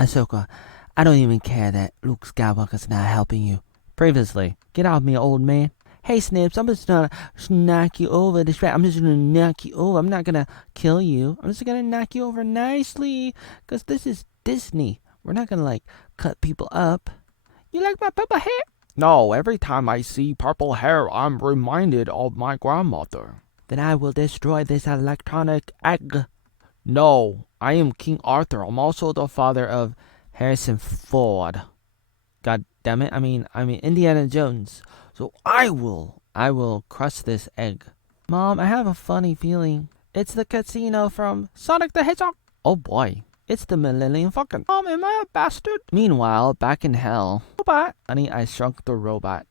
Ahsoka, I don't even care that Luke Skywalker's not helping you. Previously, get off me, old man. Hey, Snips, I'm just gonna knock you over. I'm just gonna knock you over. I'm not gonna kill you. I'm just gonna knock you over nicely. Because this is Disney. We're not gonna, cut people up. You like my purple hair? No, every time I see purple hair, I'm reminded of my grandmother. Then I will destroy this electronic egg. No, I am King Arthur. I'm also the father of Harrison Ford. God damn it. I mean Indiana Jones. So I will crush this egg. Mom, I have a funny feeling. It's the casino from Sonic the Hedgehog. Oh boy. It's the Millennium Falcon. Mom, am I a bastard? Meanwhile, back in hell. Robot. Honey, I Shrunk the Robot.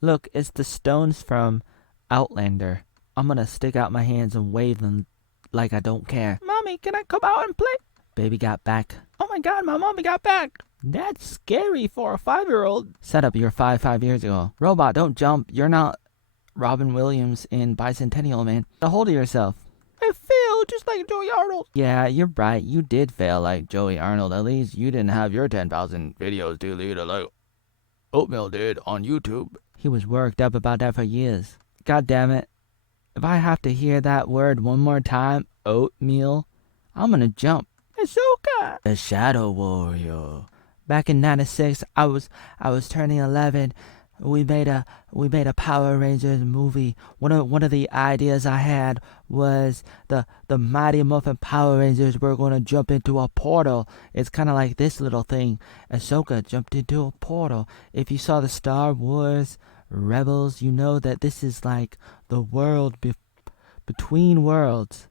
Look, it's the stones from Outlander. I'm gonna stick out my hands and wave them like I don't care. Mommy, can I come out and play? Baby got back. Oh my god, my mommy got back. That's scary for a 5-year-old. Set up your 5 years ago. Robot, don't jump. You're not Robin Williams in Bicentennial Man. Get a hold of yourself. I feel just like Joey Arnold. Yeah, you're right. You did fail like Joey Arnold. At least you didn't have your 10,000 videos deleted like Oatmeal did on YouTube. He was worked up about that for years. God damn it. If I have to hear that word one more time, oatmeal, I'm gonna jump. Ahsoka. The Shadow Warrior. Back in '96, I was turning 11. We made a Power Rangers movie. One of the ideas I had was the Mighty Morphin Power Rangers were going to jump into a portal. It's kind of like this little thing. Ahsoka jumped into a portal. If you saw the Star Wars Rebels, you know that this is like the world between worlds.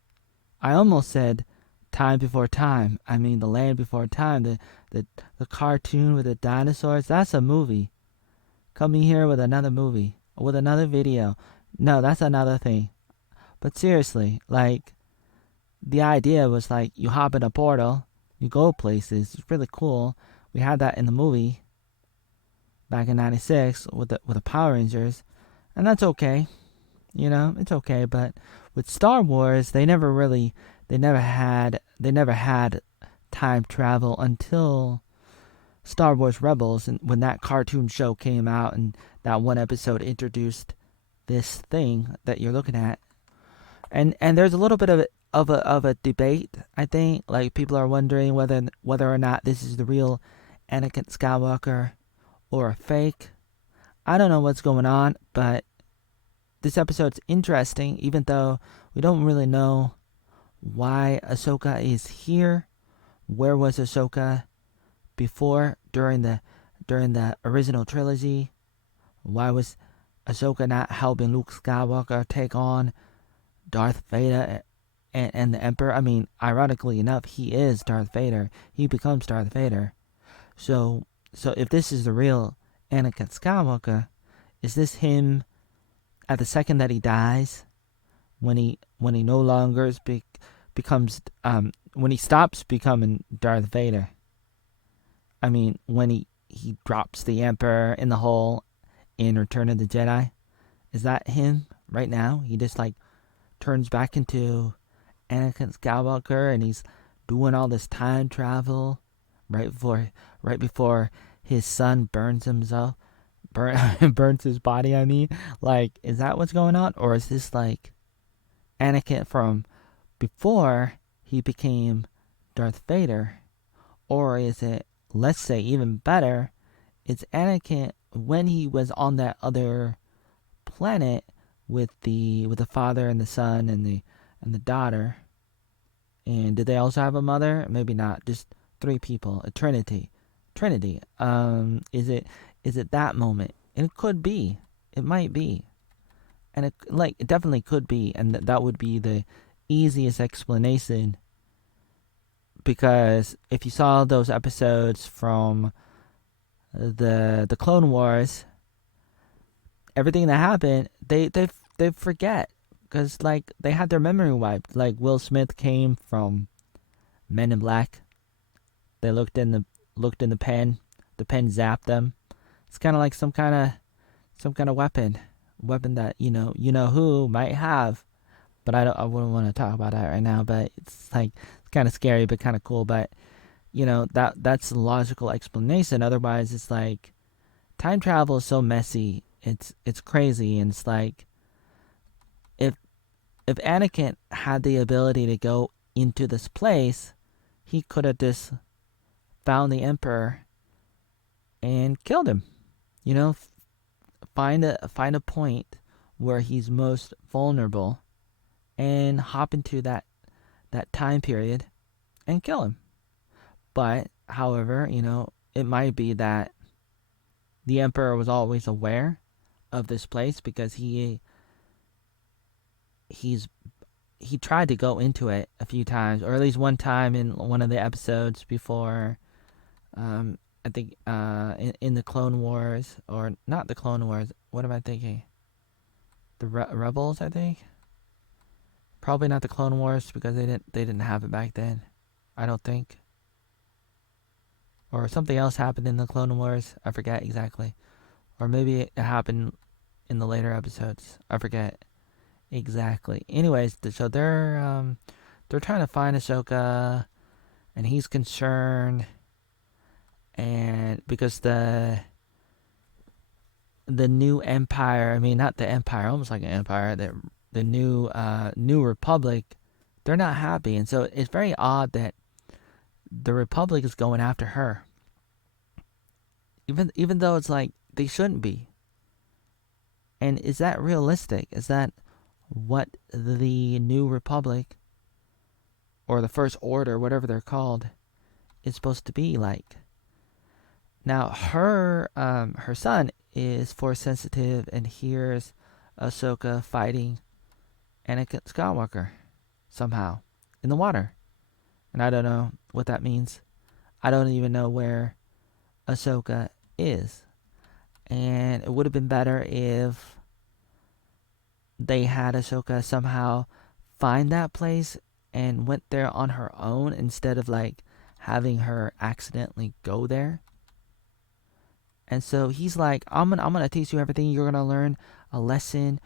I almost said time before time. I mean the land before time. The cartoon with the dinosaurs. That's a movie. Coming here with another movie, with another video. No, that's another thing. But seriously, the idea was you hop in a portal, you go places. It's really cool. We had that in the movie back in '96 with the Power Rangers, and that's okay. It's okay. But with Star Wars, they never had time travel until Star Wars Rebels, and when that cartoon show came out and that one episode introduced this thing that you're looking at, and there's a little bit of a debate. I think people are wondering whether or not this is the real Anakin Skywalker or a fake. I don't know what's going on, but this episode's interesting, even though we don't really know why Ahsoka is here. Where was Ahsoka before during the original trilogy? Why was Ahsoka not helping Luke Skywalker take on Darth Vader and the Emperor? I mean, ironically enough, he is Darth Vader. He becomes Darth Vader. So if this is the real Anakin Skywalker, is this him at the second that he dies, when he no longer becomes when he stops becoming Darth Vader? I mean, when he drops the Emperor in the hole in Return of the Jedi, is that him right now? He just turns back into Anakin Skywalker, and he's doing all this time travel right before his son burns himself, burns his body. I mean, is that what's going on, or is this Anakin from before he became Darth Vader, or is it, let's say even better, it's Anakin when he was on that other planet with the father and the son and the daughter? And did they also have a mother? Maybe not. Just three people. A Trinity. Is it that moment? And it could be. It might be. And it definitely could be. And that would be the easiest explanation. Because if you saw those episodes from the Clone Wars, everything that happened, they forget, because they had their memory wiped. Will Smith came from Men in Black. They looked in the pen zapped them. It's kind of like some kind of weapon that who might have, but I wouldn't want to talk about that right now. But it's kind of scary, but kind of cool. But that's the logical explanation. Otherwise, it's like time travel is so messy. It's crazy, and it's like if if Anakin had the ability to go into this place, he could have just found the Emperor and killed him. You know, find a point where he's most vulnerable and hop into that time period and kill him. But however, it might be that the Emperor was always aware of this place because he's he tried to go into it a few times, or at least one time in one of the episodes before. I think in the Clone Wars, or not the Clone Wars. What am I thinking? The Rebels, I think. Probably not the Clone Wars because they didn't have it back then. I don't think. Or something else happened in the Clone Wars. I forget exactly. Or maybe it happened in the later episodes. I forget exactly. Anyways, so they're trying to find Ahsoka, and he's concerned, and because the new empire, I mean not the empire, almost like an empire, the new republic, they're not happy, and so it's very odd that the republic is going after her, even though it's like they shouldn't be. And is that realistic? Is that what the new republic, or the first order, whatever they're called, is supposed to be like? Now her son is force sensitive and hears Ahsoka fighting Anakin Skywalker somehow in the water, and I don't know what that means. I don't even know where Ahsoka is, and it would have been better if they had Ahsoka somehow find that place and went there on her own instead of like having her accidentally go there. And so he's like, I'm gonna teach you everything. You're gonna learn a lesson.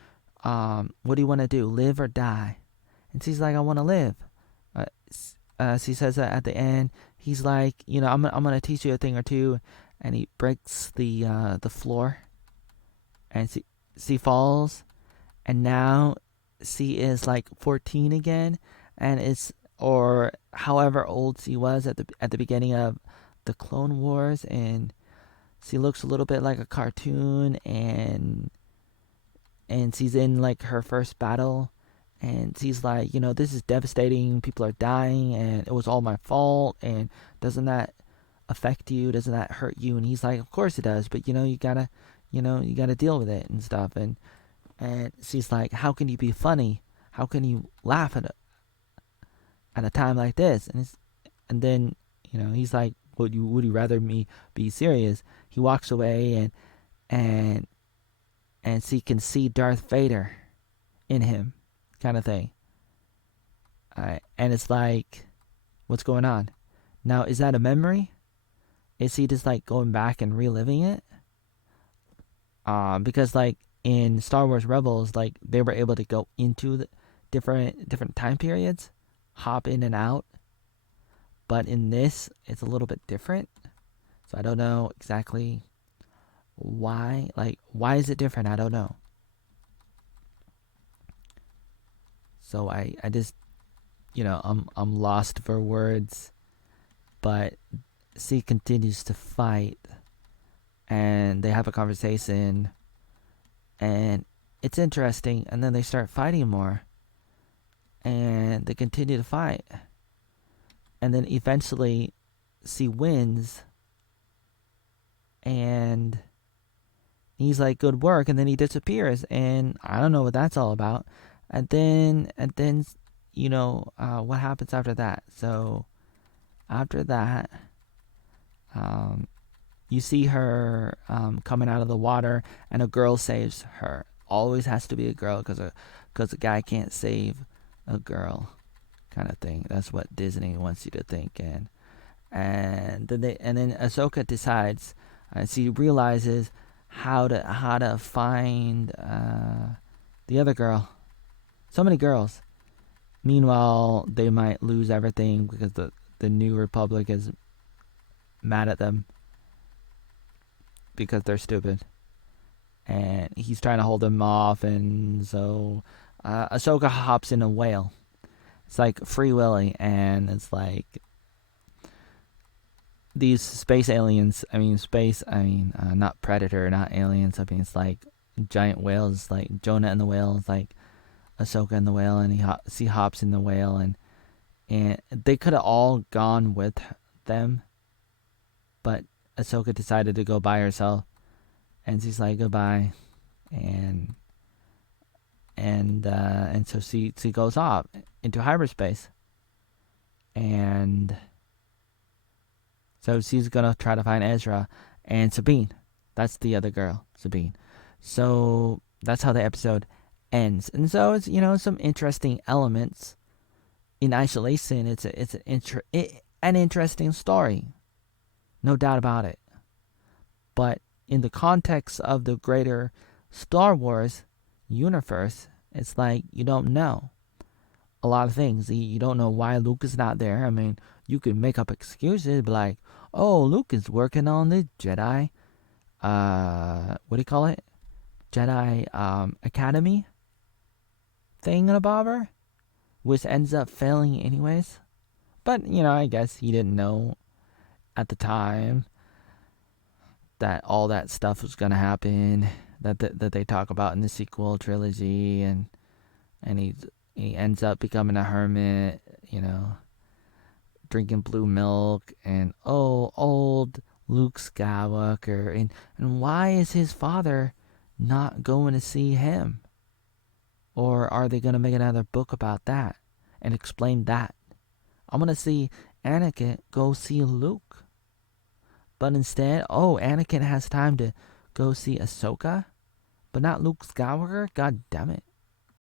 What do you want to do? Live or die? And she's like, I want to live. She says that at the end. He's like, I'm gonna teach you a thing or two, and he breaks the floor, and she falls, and now she is like 14 again, and it's or however old she was at the beginning of the Clone Wars, and she looks a little bit like a cartoon, and she's in like her first battle, and she's like, this is devastating, people are dying, and it was all my fault, and doesn't that affect you, doesn't that hurt you? And he's like, of course it does, but you gotta deal with it and stuff. And she's like, how can you be funny, how can you laugh at a time like this? And then he's like, would you rather me be serious? He walks away, and and she can see Darth Vader in him, kind of thing. And it's like, what's going on? Now, is that a memory? Is he just like going back and reliving it? Because like in Star Wars Rebels, like they were able to go into the different time periods, hop in and out. But in this, it's a little bit different. So I don't know exactly why. Like, why is it different? I don't know. So I just I'm lost for words. But C continues to fight, and they have a conversation, and it's interesting. And then they start fighting more, and they continue to fight, and then eventually C wins, and he's like, good work, and then he disappears, and I don't know what that's all about. And then what happens after that? So after that, um, you see her coming out of the water, and a girl saves her. Always has to be a girl, because a guy can't save a girl, kind of thing. That's what Disney wants you to think. And then Ahsoka decides, she realizes how to find the other girl. So many girls. Meanwhile, they might lose everything because the new republic is mad at them because they're stupid, and he's trying to hold them off. And so Ahsoka hops in a whale. It's like Free Willy, and it's like these space aliens. Not predator, not aliens. I mean, it's like giant whales, like Jonah and the whale. It's like Ahsoka and the whale, and he hops in the whale, and they could have all gone with them, but Ahsoka decided to go by herself, and she's like goodbye, and so she goes off into hyperspace, and so she's gonna try to find Ezra and Sabine. That's the other girl, Sabine. So that's how the episode ends, and so it's some interesting elements in isolation. It's an interesting story, no doubt about it. But in the context of the greater Star Wars universe, it's like you don't know a lot of things. You don't know why Luke is not there. I mean, you could make up excuses, but like, oh, Luke is working on the Jedi, what do you call it? Jedi Academy thingamabobber, which ends up failing anyways. But I guess he didn't know at the time that all that stuff was gonna happen that they talk about in the sequel trilogy, and he ends up becoming a hermit, drinking blue milk, and old Luke Skywalker, and why is his father not going to see him? Or are they gonna make another book about that and explain that? I'm gonna see Anakin go see Luke. But instead, Anakin has time to go see Ahsoka, but not Luke Skywalker? God damn it.